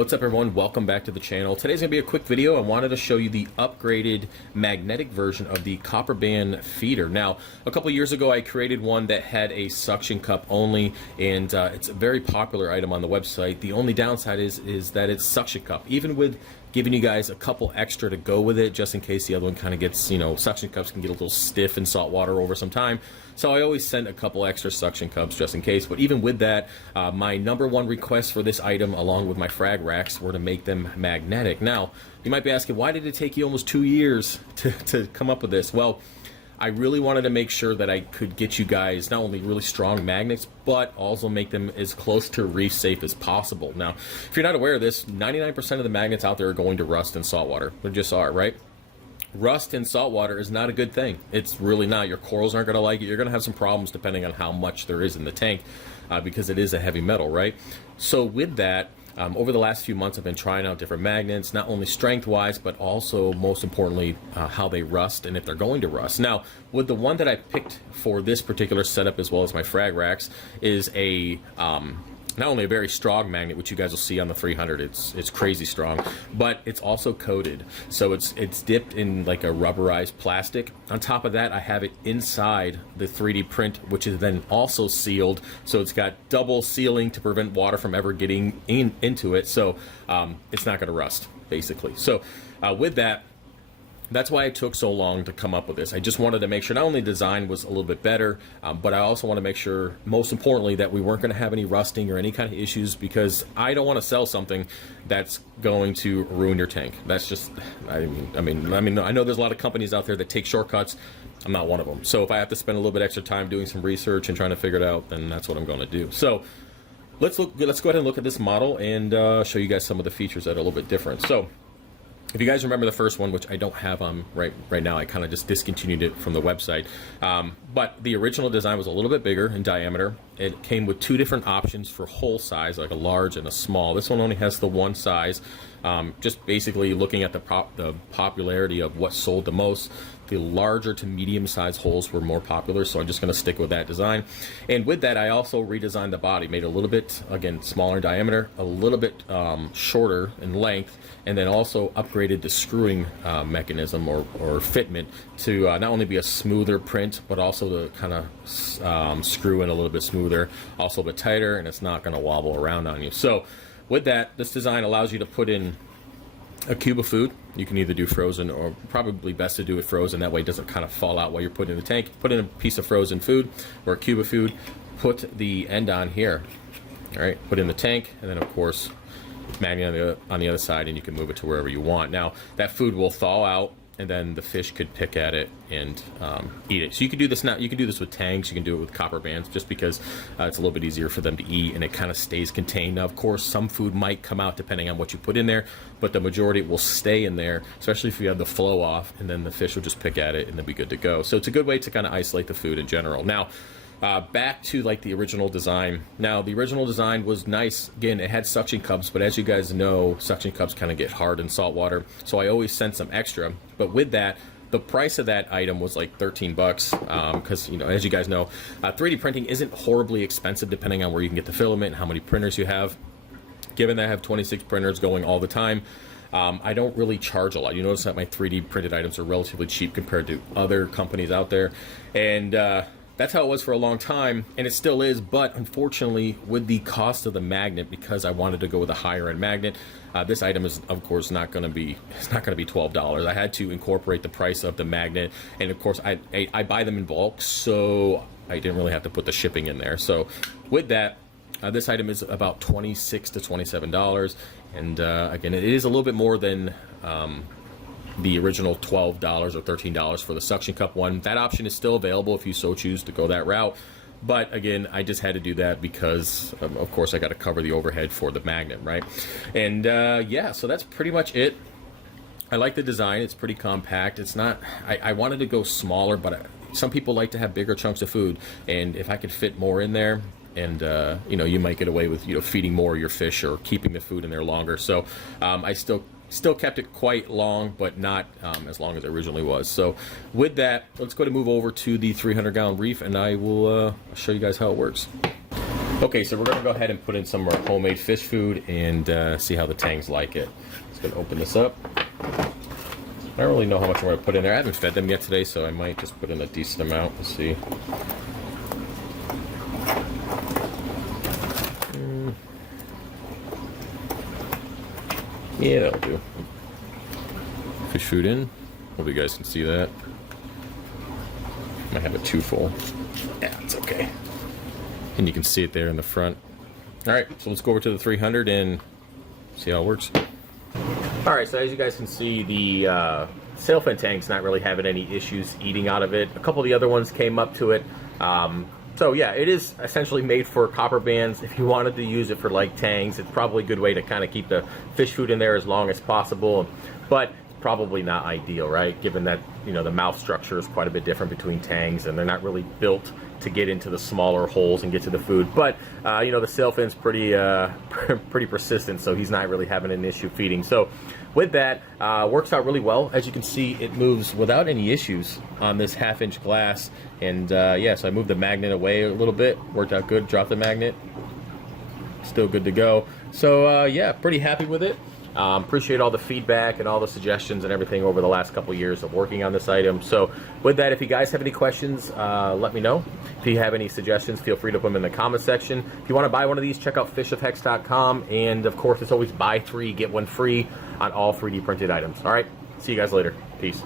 what's up everyone? Welcome back to the channel. Today's gonna be a quick video. I wanted to show you the upgraded magnetic version of the Copperband feeder. Now, a couple years ago I created one that had a suction cup only, and it's a very popular item on the website. The only downside is that it's suction cup. Even with giving you guys a couple extra to go with it, just in case the other one kind of gets, you know, suction cups can get a little stiff in salt water over some time. So I always send a couple extra suction cups just in case. But even with that, my #1 request for this item, along with my frag racks, were to make them magnetic. Now, you might be asking, why did it take you almost 2 years to come up with this? Well, I really wanted to make sure that I could get you guys not only really strong magnets, but also make them as close to reef safe as possible. Now, if you're not aware of this, 99% of the magnets out there are going to rust in saltwater. They just are, right? Rust in saltwater is not a good thing. It's really not. Your corals aren't going to like it. You're going to have some problems depending on how much there is in the tank because it is a heavy metal, right? So with that, over the last few months I've been trying out different magnets, not only strength-wise, but also, most importantly, how they rust and if they're going to rust. Now, with the one that I picked for this particular setup, as well as my frag racks, is a not only a very strong magnet, which you guys will see on the 300, it's crazy strong, but it's also coated. So it's dipped in like a rubberized plastic. On top of that, I have it inside the 3D print, which is then also sealed. So it's got double sealing to prevent water from ever getting into it. So it's not going to rust, basically. So with that, that's why it took so long to come up with this. I just wanted to make sure not only the design was a little bit better, but I also want to make sure, most importantly, that we weren't going to have any rusting or any kind of issues, because I don't want to sell something that's going to ruin your tank. That's just, I mean, I know there's a lot of companies out there that take shortcuts. I'm not one of them. So if I have to spend a little bit extra time doing some research and trying to figure it out, then that's what I'm going to do. So let's go ahead and look at this model and show you guys some of the features that are a little bit different. So if you guys remember the first one, which I don't have on right now, I kind of just discontinued it from the website. But the original design was a little bit bigger in diameter. It came with 2 different options for hole size, like a large and a small. This one only has the one size. Just basically looking at the popularity of what sold the most, the larger to medium-sized holes were more popular, so I'm just going to stick with that design. And with that, I also redesigned the body, made it a little bit, again, smaller in diameter, a little bit shorter in length, and then also upgraded the screwing mechanism or fitment to not only be a smoother print, but also to kind of screw in a little bit smoother, also a bit tighter, and it's not going to wobble around on you. So with that, this design allows you to put in a cube of food. You can either do frozen, or probably best to do it frozen. That way it doesn't kind of fall out while you're putting it in the tank. Put in a piece of frozen food or a cube of food. Put the end on here. All right, put it in the tank, and then of course magnet on the other side, and you can move it to wherever you want. Now that food will thaw out, and then the fish could pick at it and eat it. So you can do this now. You can do this with tanks. You can do it with copper bands, just because it's a little bit easier for them to eat, and it kind of stays contained. Now, of course, some food might come out depending on what you put in there, but the majority will stay in there, especially if you have the flow off, and then the fish will just pick at it, and they'll be good to go. So it's a good way to kind of isolate the food in general. Now, back to like the original design. Now, the original design was nice. Again, it had suction cups, but as you guys know, suction cups kind of get hard in salt water, so I always sent some extra. But with that, the price of that item was like 13 bucks, because, you know, as you guys know, 3D printing isn't horribly expensive depending on where you can get the filament and how many printers you have. Given that I have 26 printers going all the time, I don't really charge a lot. You notice that my 3D printed items are relatively cheap compared to other companies out there, and that's how it was for a long time, and it still is. But unfortunately, with the cost of the magnet, because I wanted to go with a higher end magnet, this item is of course not going to be $12. I had to incorporate the price of the magnet, and of course I buy them in bulk, so I didn't really have to put the shipping in there. So with that, this item is about $26 to $27, and again, it is a little bit more than the original $12 or $13 for the suction cup one. That option is still available if you so choose to go that route. But again, I just had to do that because, of course, I got to cover the overhead for the magnet, right? And yeah, so that's pretty much it. I like the design. It's pretty compact. It's not, I wanted to go smaller, but some people like to have bigger chunks of food. And if I could fit more in there, and you know, you might get away with, you know, feeding more of your fish or keeping the food in there longer. So I still kept it quite long, but not as long as it originally was. So with that, let's go to move over to the 300-gallon reef, and I will show you guys how it works. Okay, so we're gonna go ahead and put in some of our homemade fish food and see how the tangs like it. Just gonna open this up. I don't really know how much I'm gonna put in there. I haven't fed them yet today, so I might just put in a decent amount. Let's see. Yeah, that'll do. Fish food in. Hope you guys can see that. Might have it too full. Yeah, it's okay. And you can see it there in the front. All right, so let's go over to the 300 and see how it works. All right, so as you guys can see, the sailfin tank's not really having any issues eating out of it. A couple of the other ones came up to it. So yeah, it is essentially made for Copperbands. If you wanted to use it for like tangs, it's probably a good way to kind of keep the fish food in there as long as possible. But probably not ideal, right? Given that, you know, the mouth structure is quite a bit different between tangs and they're not really built to get into the smaller holes and get to the food. But you know, the sailfin's pretty persistent, so he's not really having an issue feeding. So with that, works out really well. As you can see, it moves without any issues on this 1/2-inch glass. And yeah, so I moved the magnet away a little bit, worked out good, dropped the magnet, still good to go. So yeah, pretty happy with it. Appreciate all the feedback and all the suggestions and everything over the last couple years of working on this item. So with that, if you guys have any questions, let me know. If you have any suggestions, feel free to put them in the comment section. If you want to buy one of these, check out fishofhex.com. And of course, it's always buy 3, get 1 free on all 3D printed items. All right, see you guys later. Peace.